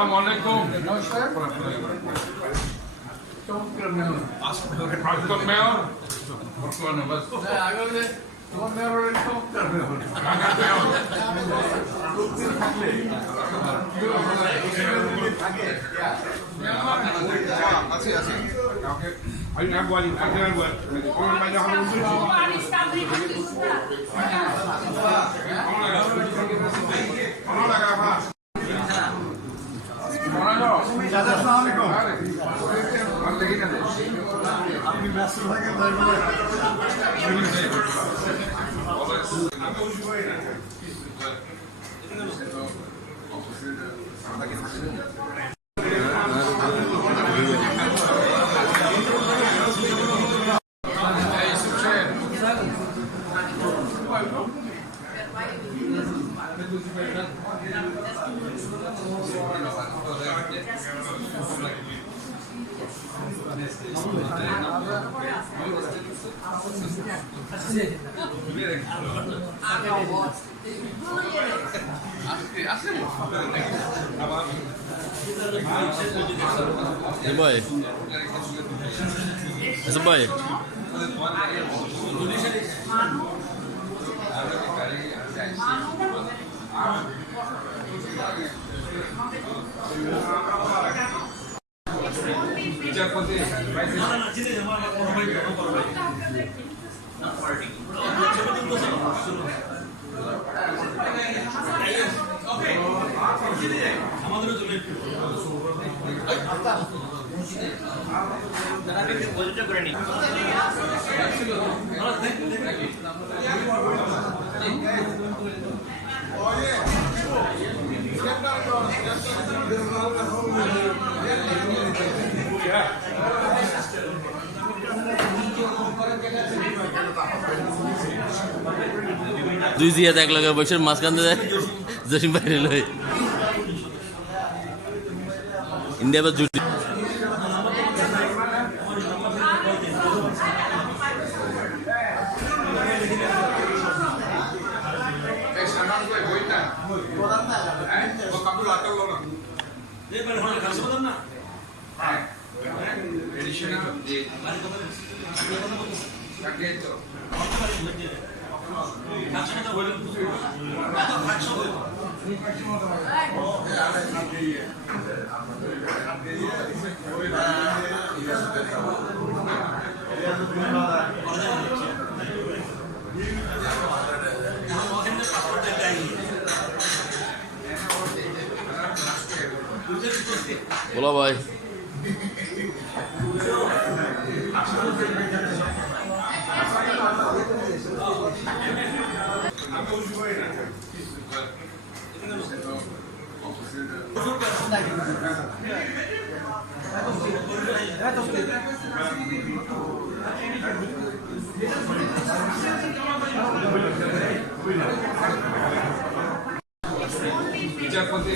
আসসালামু আলাইকুম। নমস্কার। চমৎকার মেয়র। প্রাক্তন মেয়র বর্তমানে বাস আগে তোমার মেয়র চমৎকার মেয়র। ঢাকার মেয়র আছে আছে আমি না বলি আগে বল কোন বাইরে হলো আপনি ব্যস্ত থাকেন boy. It's a boy. বিচারপতি দুই জিয়া এক লগে বসে মাঝখান দিয়ে জসিম বাইরে লই ইন্ডিয়া বা জুটি बोला भाई বিচারপতি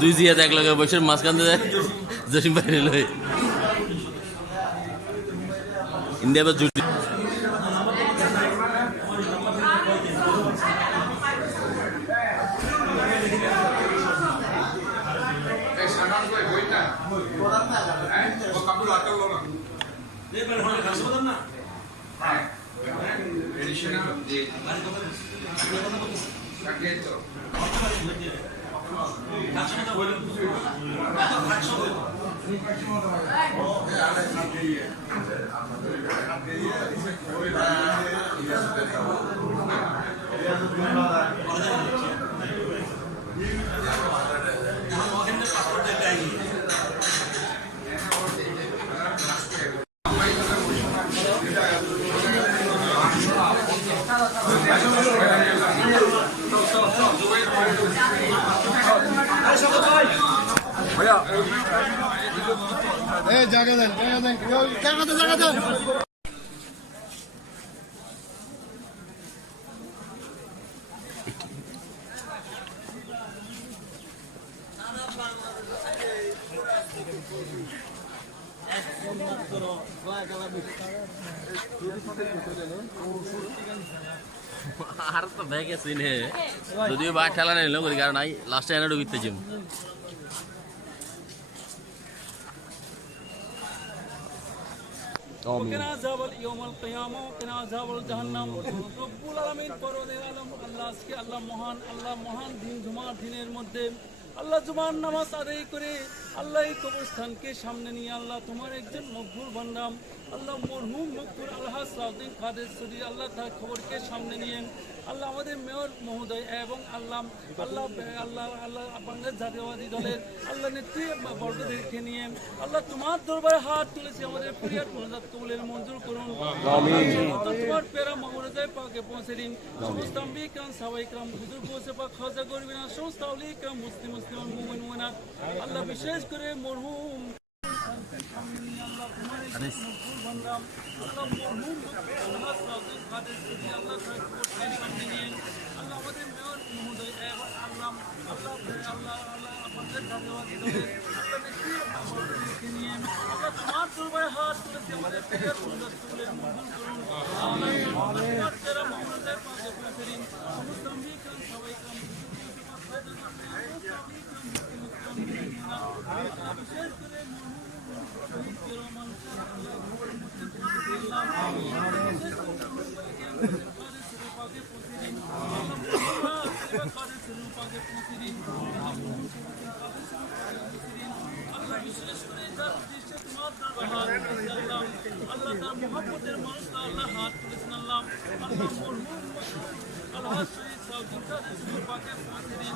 দুই জিয়া এক লগে বসে মাঝখান দিয়ে জসিম বাইরে লই ইন্ডিয়া বা জুটি भैया এই জায়গা দেন জায়গা দেন আর তো দেখে সিনে যদিও বা ঠেলা নিল করি কারণ আই লাস্টে এনে ঢুকিতে যাবো وقنا عذاب اليوم القيامة وقنا عذاب الجهنم رب العالمين পরওয়ারদিগার আলম আল্লাহ আজকে আল্লাহ মহান দিন জুমার দিনের মধ্যে আল্লাহ জুমার নামাজ আদায় করে আল্লাহ এই কবরস্থানকে সামনে নিয়ে আল্লাহ তোমার একজন মকবুল বান্দাম আল্লাহ মরহুম মকবুল আলহাজ সাউদ্দিন কাদের সদি আল্লাহ তার খবরকে সামনে নিয়ে আল্লাহ আমাদের মেয়র মহোদয় এবং আল্লাহ বাংলাদেশ জাতীয়বাদী দলের আল্লাহ নেতৃবর্গদেরকে নিয়ে আল্লাহ তোমার দরবারে হাত তুলেছি আমাদের ফরিয়াদ মোনাজাত কবুলের মঞ্জুর করুন তোমার পেরা মহোদয় পাকে পৌঁছে দিন সমস্ত আম্বিয়া کرام সাহাবায়ে کرام হুজুর পৌঁছে পাক খাজা গরিবিনা সমস্ত আউলিয়া کرام মুসলিম মুমিন মুমিনাত আল্লাহ বিশেষ করে মরহুম আল্লাহ তোমার মকবুল বান্দাম আল্লাহ মরহুম আল্লাহ সাউদ্দিন কাদের সদি আল্লাহ তার খবরকে সামনে নিয়ে আল্লাহ আমাদের মেয়র মহোদয় এবং আল্লাহ আমাদের জাতীয়বাদী দলের আল্লাহ নেতৃবর্গদেরকে নিয়ে আল্লাহ তোমার দরবারে হাত তুলেছি আমাদের ফরিয়াদ মোনাজাত কবুলের মঞ্জুর করুন আল্লাহ তোমার পেরা মহোদয় পাকে পৌঁছে দিন সমস্ত আম্বিয়া کرام সাহাবায়ে کرام বিশেষ করে আল্লাহ বিশেষ করে যার উদ্দেশ্যে তোমার দরবারে হাত তুলেছি আল্লাহ আল্লাহ তার মুহাব্বতের মানুষরা আল্লাহ হাত তুলেছেন আল্লাহ আল্লাহ মরহুম আলহাজ শহীদ সাউদ্দিন কাদের সদি পাকে পৌঁছে দিন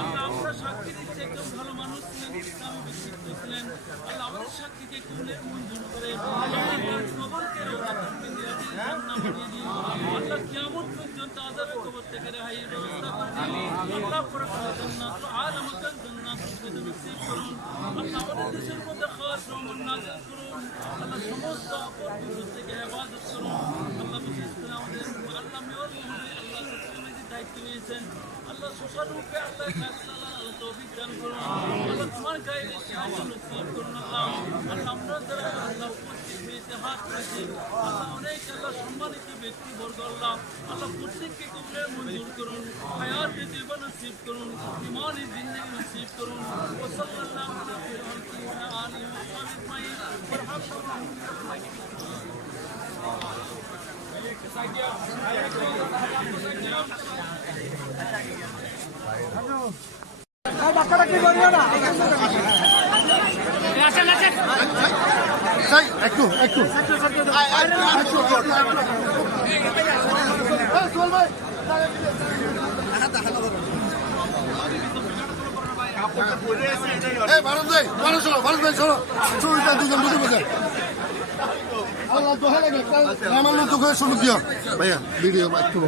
আল্লাহ আমরা সাক্ষী দিচ্ছি একজন ভালো মানুষ ছিলেন ইসলামী ব্যক্তিত্ব ছিলেন আল্লাহ আমাদের সাক্ষীকে কবুলের মঞ্জুর করে আল্লাহ তার কবরকে রওজাতুল মিন রিয়াদিল জান্নাহ বানিয়ে দিন আল্লাহ কিয়ামত পর্যন্ত আযাবের কবর থেকে রেহাইয়ের ব্যবস্থা করে দিন আল্লাহ ফরকাত জান্নাত আলামাকাল জান্নাত সুবিধা নসিব করুন আল্লাহ আমাদের দেশের মধ্যে খাস রহমত নাযিল করুন আল্লাহ সমস্ত আপদ বিপদ থেকে হেফাজত করুন আল্লাহ বিশেষ করে আমাদের আল্লাহ মেয়র মহোদয় আল্লাহ সচিবের দায়িত্ব নিয়েছেন আল্লাহ সুশারূপে আল্লাহ ফয়সালা আল্লাহ তৌফিক দান করুন আল্লাহ তোমার গায়ে সাহায্য নসিব করুন আল্লাহ আল্লাহ আমরা যারা আল্লাহ উপস্থিত হয়েছে হাত তুলেছি আল্লাহ অনেক আল্লাহ সম্মানিত ব্যক্তিবর্গ আল্লাহ আল্লাহ প্রত্যেককে কবুলের মঞ্জুর করুন হায়াতে জীবন নসিব করুন ইমানি জিন্দেগি নসিব করুন ও সাল্লাল্লাহু আলাইহি ওয়া আলিহি ওয়া সাহবিহি একটু ভারত ভাই চলো দুজন দুটো বোঝা আল্লাহ তো হয়ে গেল আমার মতো করে শুরু দিও ভাইয়া ভিডিও একটু